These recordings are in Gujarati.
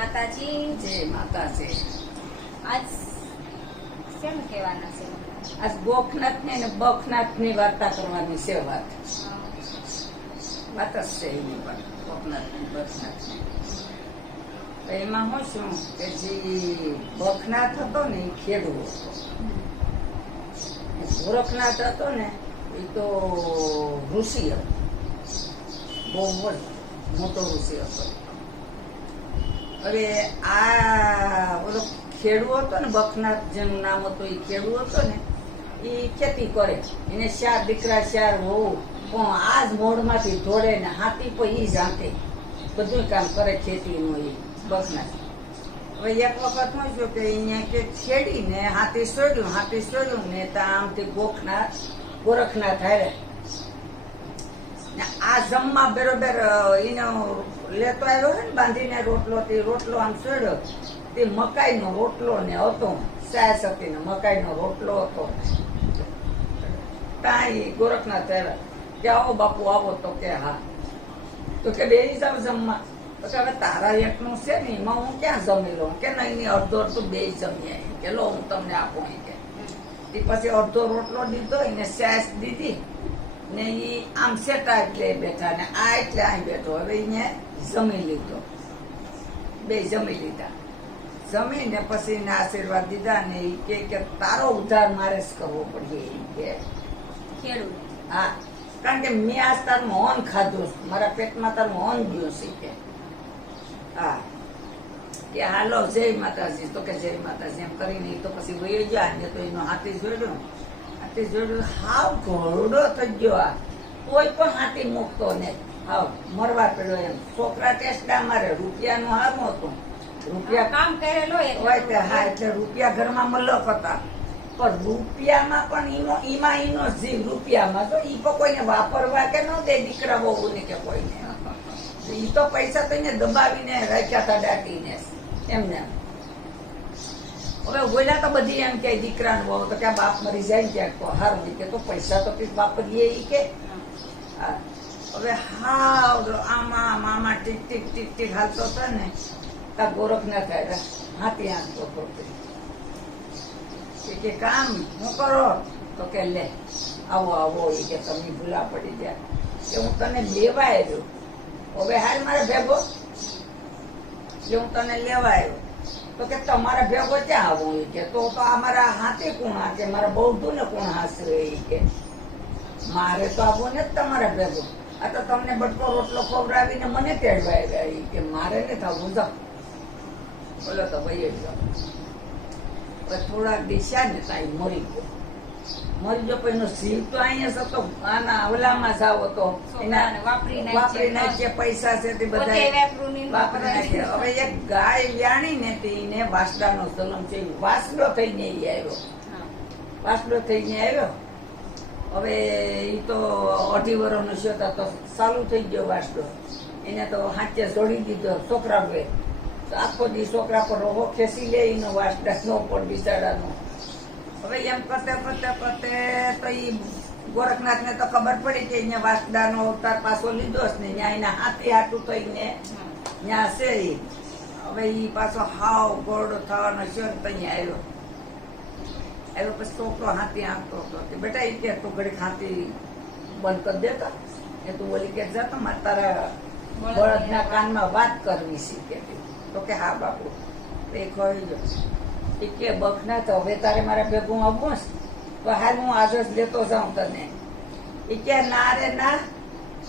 માતાજી, જય માતાજી. આજ શેમ કહેવાના છે? આજ ગોખનાથ ને બખનાથની વાર્તા કરવાની છે વાત. વાત છે એની પણ ગોખનાથ ને બખનાથ તો એમાં હું શું કે જે બખનાથ હતો ને એ ખેડૂ હતો. ગોરખનાથ હતો ને, એ તો ઋષિ હતો. બહુ જ મોટો ઋષિ હતો. હવે આ ઓલો ખેડૂ હતો ને, બખનાથ જેનું નામ હતું એ ખેડૂ હતો ને, એ ખેતી કરે. એને ચાર દીકરા ચાર હોવું. પણ આ જ મોડમાંથી ધોડે ને હાથી પણ એ જાતે બધું કામ કરે ખેતીનું એ બખનાથ. હવે એક વખત હું છું કે અહીંયા કે ખેડીને હાથી સોડ્યું હાથી સોડ્યું ને તો આમથી ગોખનાથ, ગોરખનાથ હારે ને આ જમવા બરોબર એનો લેતો આવ્યો છે ને, બાંધીને રોટલો, તે રોટલો આમ ચડ્યો તે મકાઈનો રોટલો ને હતો સાસ હતી ને મકાઈનો રોટલો હતો. ત્યાં ગોરખના થયેલા કે આવો બાપુ, આવો તો કે હા. તો કે બે જાવ જમવા. તો કે હવે તારા એકનું છે ને, એમાં હું ક્યાં જમી લઉં? કે નહીં અડધો અડધો બે જમીએ. કે લો, હું તમને આપું કે. તે પછી અડધો રોટલો દીધો, એને સાસ દીધી. ને ઈ આમ સેટા એટલે બેઠા ને આ એટલે અહીં બેઠો. હવે અહીંયા જમી લીધો. બે જમી લીધા. જમીને પછી એને આશીર્વાદ દીધા ને કે કે તારો ઉધાર મારે જ કરવો પડે ઈ કે. હા કારણ કે મેં આજ તાર મોહન ખાધું. મારા પેટમાં તાર મોહન ગયું છે કે. હા. કે હાલો જય માતાજી. તો કે જય માતાજી એમ કરીને તો પછી વયો ગયા ને તો એનો હાથી જોડ્યો. હાથી જોડ્યો હાવ ઘોડો થઈ ગયો આ. કોઈ પણ હાથી મૂકતો નહીં. હા મરવા પેલો એમ. છોકરા ટેસ્ટા મારે રૂપિયાનું હારું હતું. રૂપિયા કામ કરેલો હોય તે હા એટલે રૂપિયા ઘરમાં મલક હતા. પણ રૂપિયામાં પણ ઈનો ઈમાં ઈનો જીવ રૂપિયામાં. તો ઈ તો કોઈને વાપરવા કે ન દે દીકરા બહુને કે કોઈને. ઈ તો પૈસા તો એને દબાવીને રાખ્યા હતા દાટીને. એમને. હવે બોલ્યા તો બધી એમ કે દીકરાનું બહુ તો કે બાપ મરી જાય ને ક્યાંક તો હારું કે તો પૈસા તો કંઈક વાપરીએ ઈ કે. હવે હાવ આમાં મામા ટીક ટીક ટીક ટીક હાલતો હતો ને, તા ગોરખનાથ આવ્યા હાથી આંકતો હતો કે કામ હું કરો? તો કે લે, આવો આવો, એ કે તમને ભૂલા પડી જાય કે હું તને લેવા આવ્યો હવે હાલ મારે ભેગો? કે હું તને લેવા આવ્યો તો કે તમારા ભેગો ક્યાં આવું? એ કે તો અમારા હાથી કુણા કે મારા બૌદ્ધો ને કુણા હાસરે એ કે મારે તો આવો ને તમારા ભેગો. આ તો તમને બટકો રોટલો ખવડાવીને મને તેડવા આવ્યા કે મારે ને થવું. જાઓ બોલો તો ભાઈ થોડાક દિશા ને તાઈ મરી ગયો. મરી ગયો પછી એનો જીવ તો અહીંયા હતો. આના ઓલામાં જાવ હતો એના વાપરી. વાપરી નાખીએ પૈસા છે તે બધા વાપરું નાખીએ. હવે એક ગાય વ્યાણી ને તે એને વાસડાનો સલમ છે વાસડો થઈને આવ્યો. વાસડો થઈને આવ્યો. હવે એ તો અઢી વર્ષનો છે તો ચાલુ થઈ ગયો વાસડો એને તો હાથે જોડી દીધો છોકરા બે. તો આખો દી છોકરા પર રોહો ખેસી લે એનો વાસડા નો પણ બિચારાનો. હવે એમ કરતે કરતે કરતે તો એ ગોરખનાથને તો ખબર પડી કે અહીંયા વાસડાનો અવતાર પાછો લીધો છે ને ત્યાં એના હાથે હાટું થઈને. ત્યાં છે હવે એ પાછો હાવ ગોરડો થવાનો છે ત્યાં આવ્યો. આવ્યો પછી છોકરો હાથી આંકતો હતો કે બેટા એ કે તું ઘડીક હાથી બંધ કરી દેતો. એ તું ઓલી કે જતો મારે તારા બળદના કાનમાં વાત કરવી છે. કે તો કે હા બાપુ. એ ખોઈ ગયો. એ કે બખના તો હવે તારે મારા ભેગું આવવું છે તો હાલ હું આજે જ લેતો જાઉં તને. એ કે ના રે ના.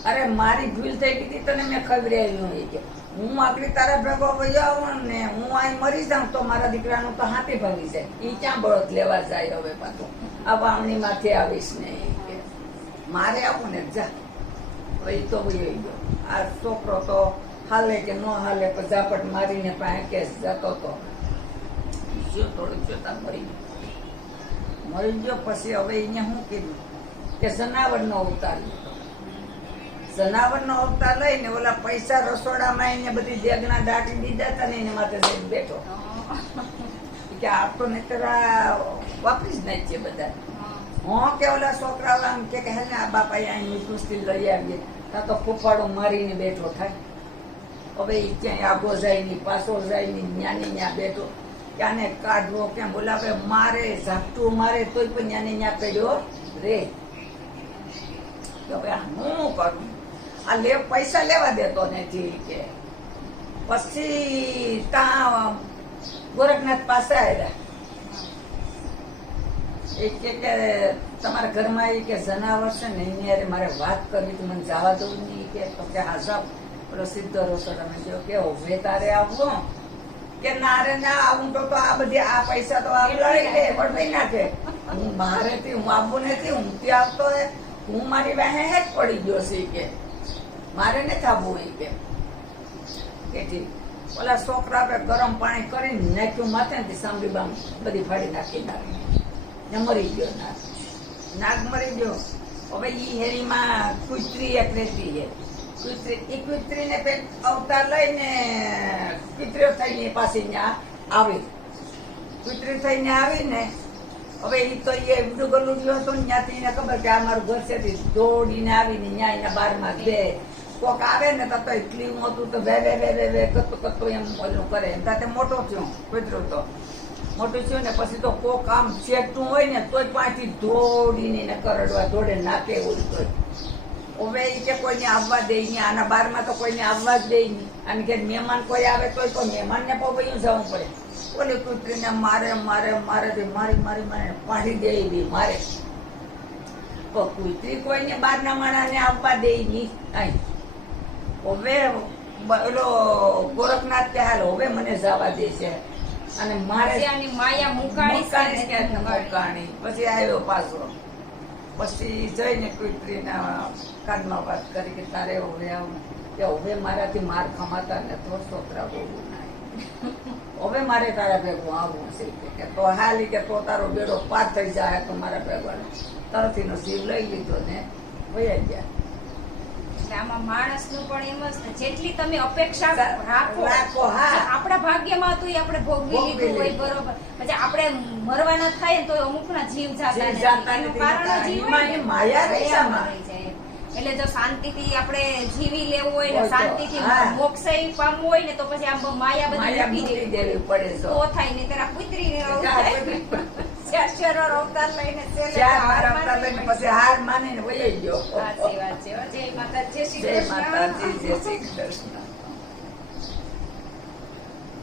અરે મારી ભૂલ થઈ ગઈ હતી તને મેં ખબરાવ્યું એ કે. હું આપણી તારા ભેગો વયો ને હું અહીં મરી જાઉં તો મારા દીકરાનું તો હાથે ભાગી જાય. એ ક્યાં બળદ લેવા જાય હવે પાછું? આ વાવણી માંથી આવીશ ને મારે આવું ને, જા. ઈ તો વયો ગયો. આ છોકરો તો હાલે કે ન હાલે તો ઝાપટ મારીને પાસે કેસ જતો તો જો થોડુંક જોતા મરી ગયો. મરી ગયો પછી હવે એને શું કીધું કે જનાવરનો અવતાર લીધો જનાવરનો અવતાર લઈને ઓલા પૈસા રસોડામાં એને બધી દેગના દાટી દીધા હતા ને એને માટે જઈને બેઠો. કે આ તો નહીતર વાપરી જ નાખીએ બધા હું. કે ઓલા છોકરાઓ આમ કે હે ને આ બાપા અહીં મુશ્કેલ લઈ આવીએ. ત્યાં તો ફૂફાડો મારીને બેઠો થાય. હવે એ ક્યાંય આગો જાય નહીં પાછો જાય નહીં ન્યાની ન્યા બેઠો. ક્યાંને કાઢવો ક્યાં બોલાવે મારે ઝાપટું મારે તોય પણ ન્યાની ન્યા પડ્યો રે. કે હવે આ હું કરું? આ લે પૈસા લેવા દેતો નથી કે. પછી ત્યાં ગોરખનાથ પાસે આવ્યા એ કે કે તમારા ઘરમાં એ કે જનાવર છે ને એની યારે મારે વાત કરવી તો મને જવા દઉં નહીં કે. તો કે હા સાહેબ પેલો સીધો રોસો તમે. જો કે હવે તારે આવવું. કે ના રે ના આવું તો આ બધી આ પૈસા તો આ દે લે પડવી નાખે. હું મારેથી હું આવવું નથી હું ત્યાં આવતો હું મારી વાહે જ પડી ગયો છે કે. મારે નથી આવવું એ કે કે ઓલા છોકરા ગરમ પાણી કરીને નાખ્યું માથે ને સાંભળી બામ બધી ફાડી નાખી નાખી. ને મરી ગયો નાગ. નાગ મરી ગયો. હવે ઈ હેરીમાં કુતરી એક રહેતી છે. કુતરી એ કુતરીને પેલ અવતાર લઈને કુતરીઓ થઈને પાછી ત્યાં આવી. કુતરી થઈને આવીને હવે એ તો એ ડુગલું ગયો હતો ત્યાંથી એને ખબર કે આ મારું ઘર છે દોડીને આવીને ત્યાં એના બારમાં બે કોક આવે ને તો તો એટલી મોટું તો વે વે વે વે બે કરતું કરતું એમ ઓલું કરે. એમ તાતે મોટો થયો, કુતરો તો. મોટું થયું ને પછી તો કોક આમ ચેટું હોય ને તોય પાછી દોડીને એને કરડવા દોડે નાખે ઓલું તોય હવે એ કે કોઈને આવવા દે નહીં આના બારમાં તો કોઈને આવવા જ દે નહીં અને કે મહેમાન કોઈ આવે તોય તો મહેમાનને પગયું જવું પડે. ઓલી કૂતરીને મારે મારે મારે તે મારી મારી, મારે પાડી દે એવી મારે. તો કૂતરી કોઈને બહારના માણાને આવવા દે નહીં અહીં હવે ઓલો ગોરખનાથ કે હાલ હવે મને જવા દે છે. અને મારે માયા મુકાણી મુકાણી ને કે મુકાણી. પછી આવ્યો પાછો. પછી જઈને કુતરીના કાનમાં વાત કરી કે તારે હવે આવું. કે હવે મારાથી માર ખમાતા ને તો છોકરા બહુ હવે મારે તારા ભેગું આવવું છે કે- તો હાલી કે તો તારો બેડો પાર થઈ જાય તો મારા ભેગવાનો તરફીનો શિવ લઈ લીધો ને વયા ગયા. એટલે આમાં માણસનું પણ એમ જ જેટલી તમે અપેક્ષા રાખો આપણા ભાગ્યમાં હતું આપણે ભોગવી લીધું હોય બરોબર. પછી આપણે મરવાના થાય ને તો અમુકના જીવ જાતા જીવ. જાતા કારણ ને, માયા રહી જાય. એટલે જો શાંતિથી આપણે જીવી લેવું હોય ને શાંતિથી મોક્ષ મોક્ષય પામવું હોય ને તો પછી આમ માયા બધી મૂકી દેવી પડે. તો થાય નહીં ત્યારે પુત્રી ચાર અવતાર લઈને ચાર પછી હાર માનીને વહી ગયો. સાચી વાત છે. જય માતા જય શ્રી જય માતાજી જય શ્રી કૃષ્ણ.